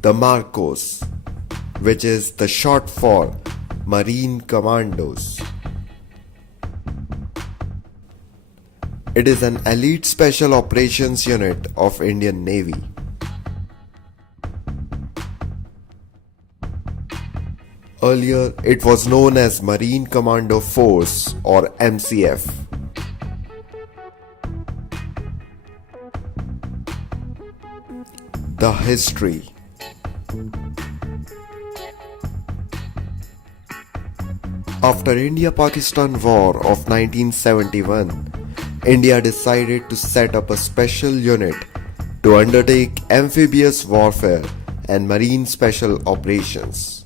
The MARCOS, which is the short for Marine Commandos. It is an elite special operations unit of Indian Navy. Earlier, it was known as Marine Commando Force or MCF. The history. After India-Pakistan War of 1971, India decided to set up a special unit to undertake amphibious warfare and marine special operations.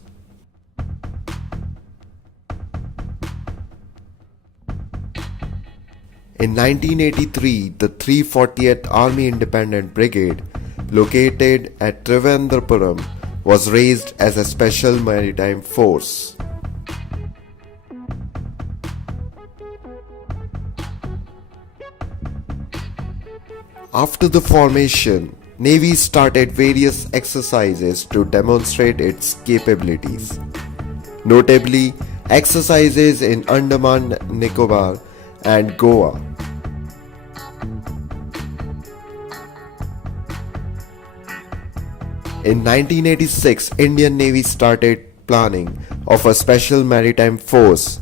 In 1983, the 340th Army Independent Brigade, located at Trivandrum, was raised as a special maritime force. After the formation, Navy started various exercises to demonstrate its capabilities. Notably, exercises in Andaman, Nicobar and Goa. In 1986, Indian Navy started planning of a special maritime force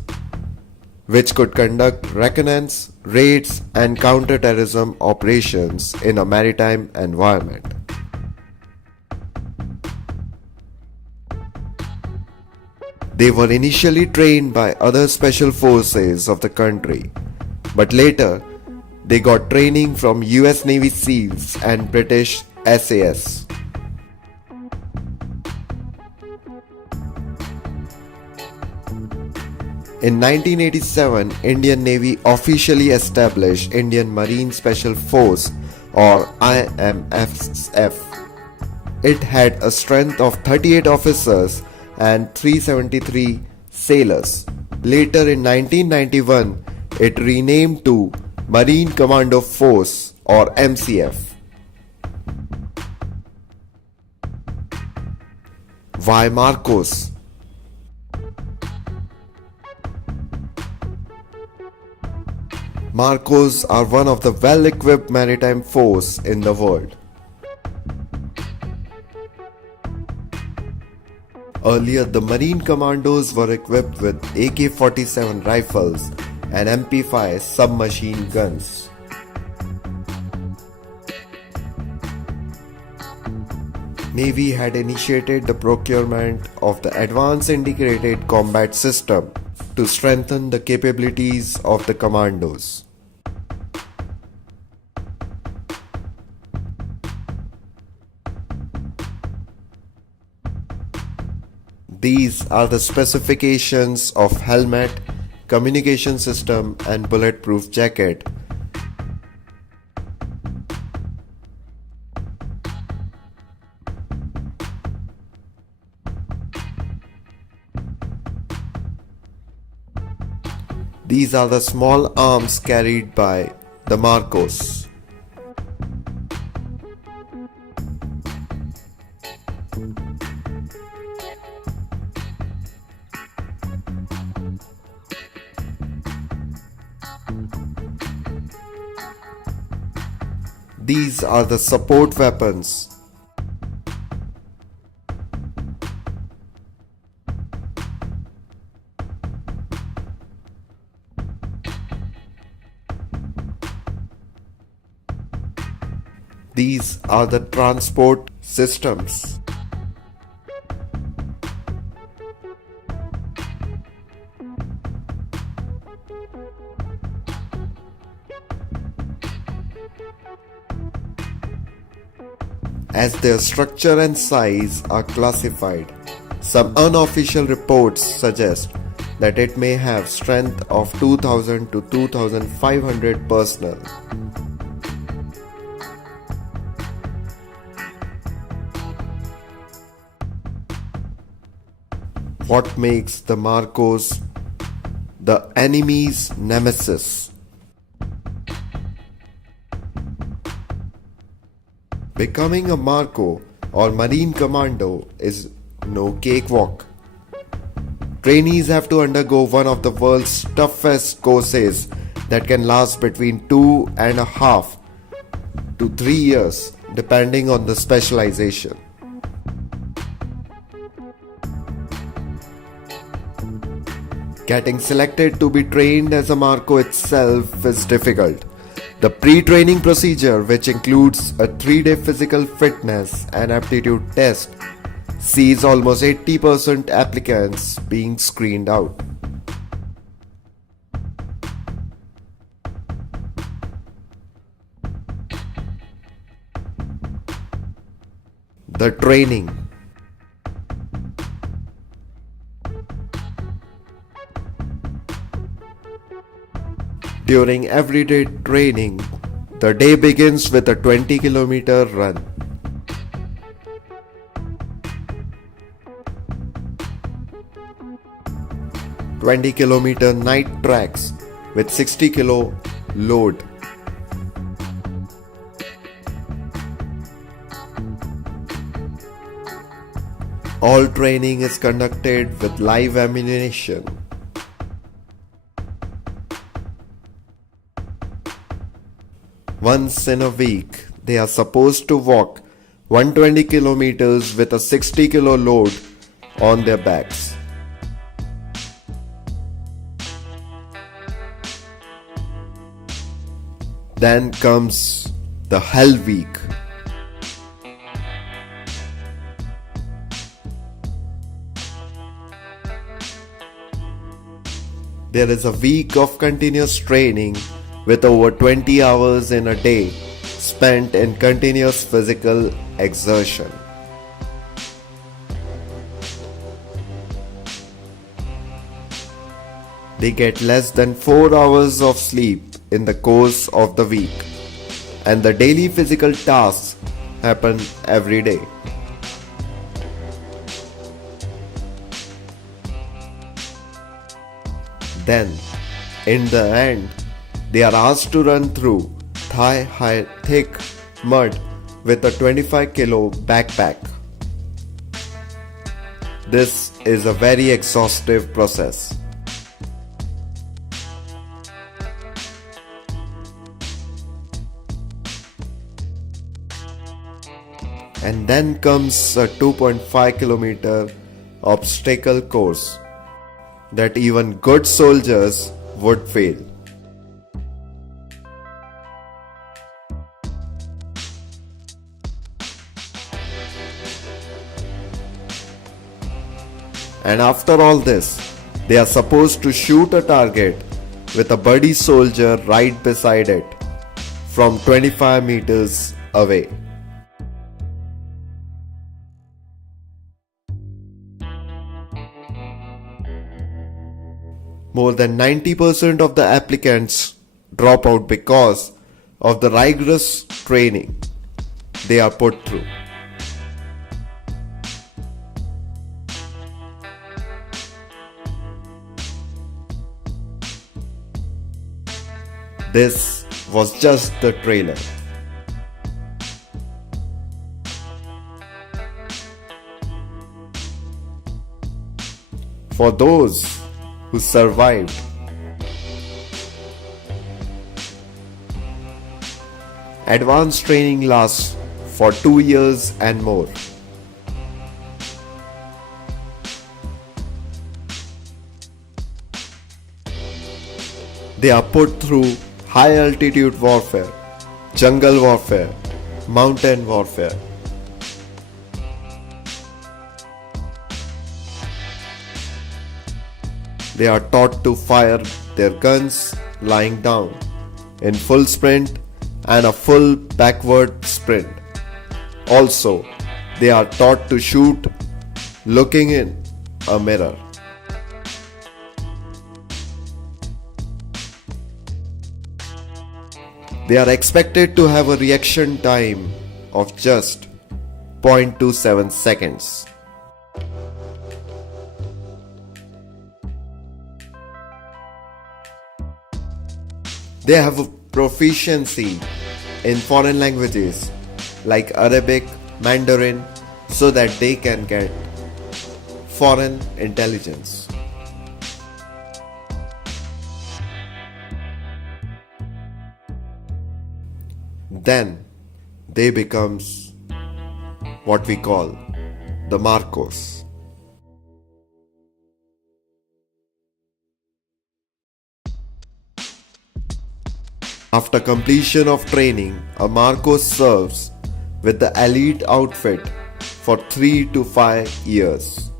which could conduct reconnaissance, raids and counter-terrorism operations in a maritime environment. They were initially trained by other special forces of the country, but later they got training from US Navy SEALs and British SAS. In 1987, Indian Navy officially established Indian Marine Special Force or IMSF. It had a strength of 38 officers and 373 sailors. Later in 1991, it renamed to Marine Commando Force or MCF. Why MARCOS? MARCOS are one of the well-equipped maritime force in the world. Earlier, the Marine Commandos were equipped with AK-47 rifles and MP-5 submachine guns. Navy had initiated the procurement of the Advanced Integrated Combat System to strengthen the capabilities of the commandos. These are the specifications of helmet, communication system and bulletproof jacket. These are the small arms carried by the MARCOS. These are the support weapons. These are the transport systems. As their structure and size are classified, some unofficial reports suggest that it may have strength of 2000 to 2500 personnel. What makes the MARCOS the enemy's nemesis? Becoming a MARCO or Marine Commando is no cakewalk. Trainees have to undergo one of the world's toughest courses that can last between 2.5 to 3 years depending on the specialization. Getting selected to be trained as a Marco itself is difficult. The pre-training procedure, which includes a 3-day physical fitness and aptitude test, sees almost 80% applicants being screened out. The training. During everyday training, the day begins with a 20-kilometer run. "20-kilometer night tracks with 60-kilo load. All training is conducted with live ammunition. Once in a week, they are supposed to walk 120 kilometers with a 60-kilo load on their backs. Then comes the Hell Week. There is a week of continuous training with over 20 hours in a day spent in continuous physical exertion. They get less than 4 hours of sleep in the course of the week, and the daily physical tasks happen every day. Then, in the end, they are asked to run through thigh-high thick mud with a 25-kilo backpack. This is a very exhaustive process. And then comes a 2.5-kilometer obstacle course that even good soldiers would fail. And after all this, they are supposed to shoot a target with a buddy soldier right beside it from 25 meters away. More than 90% of the applicants drop out because of the rigorous training they are put through. This was just the trailer. For those who survived, advanced training lasts for 2 years and more. They are put through high altitude warfare, jungle warfare, mountain warfare. They are taught to fire their guns lying down in full sprint and a full backward sprint. Also, they are taught to shoot looking in a mirror. They are expected to have a reaction time of just 0.27 seconds. They have a proficiency in foreign languages like Arabic, Mandarin, so that they can get foreign intelligence. Then they becomes what we call the MARCOS. After completion of training, a MARCOS serves with the elite outfit for 3 to 5 years.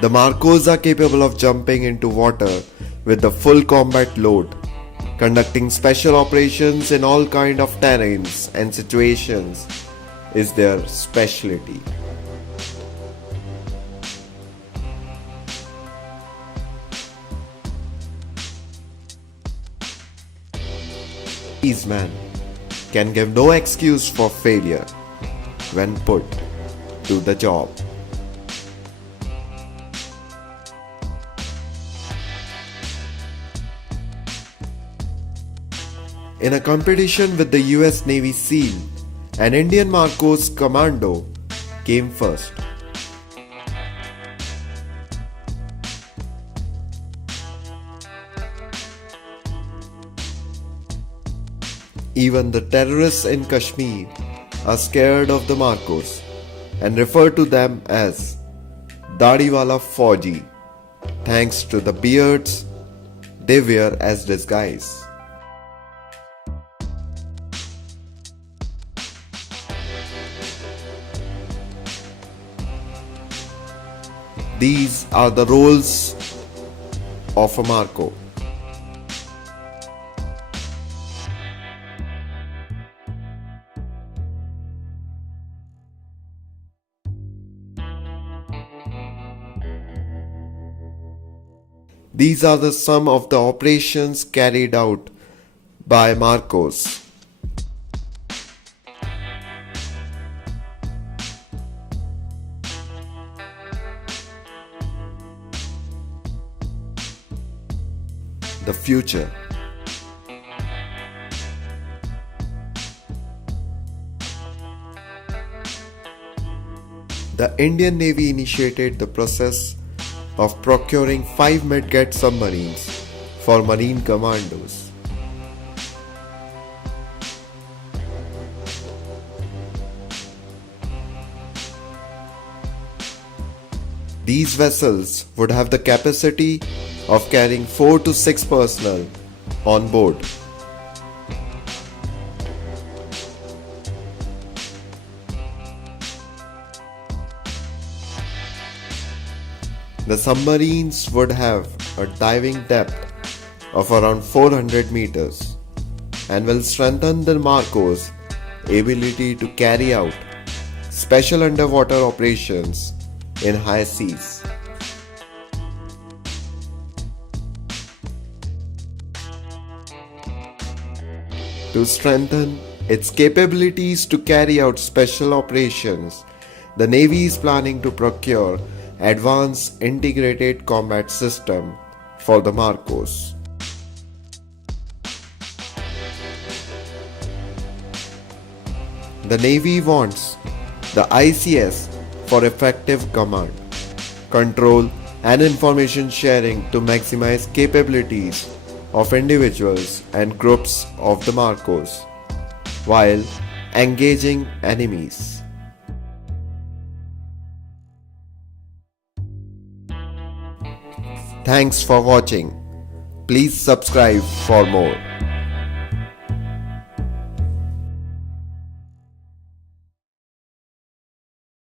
The MARCOS are capable of jumping into water with the full combat load, conducting special operations in all kind of terrains and situations is their specialty. These men can give no excuse for failure when put to the job. In a competition with the US Navy SEAL, an Indian MARCOS commando came first. Even the terrorists in Kashmir are scared of the MARCOS and refer to them as Dadiwala Fauji, thanks to the beards they wear as disguise. These are the roles of a MARCO. These are the some of the operations carried out by MARCOS. The future. The Indian Navy initiated the process of procuring 5 mid-jet submarines for Marine Commandos. These vessels would have the capacity of carrying 4 to 6 personnel on board. The submarines would have a diving depth of around 400 meters and will strengthen the MARCOS' ability to carry out special underwater operations in high seas. To strengthen its capabilities to carry out special operations, the Navy is planning to procure advanced integrated combat system for the MARCOS. The Navy wants the ICS for effective command, control and information sharing to maximize capabilities of individuals and groups of the MARCOS while engaging enemies. Thanks for watching. Please subscribe for more.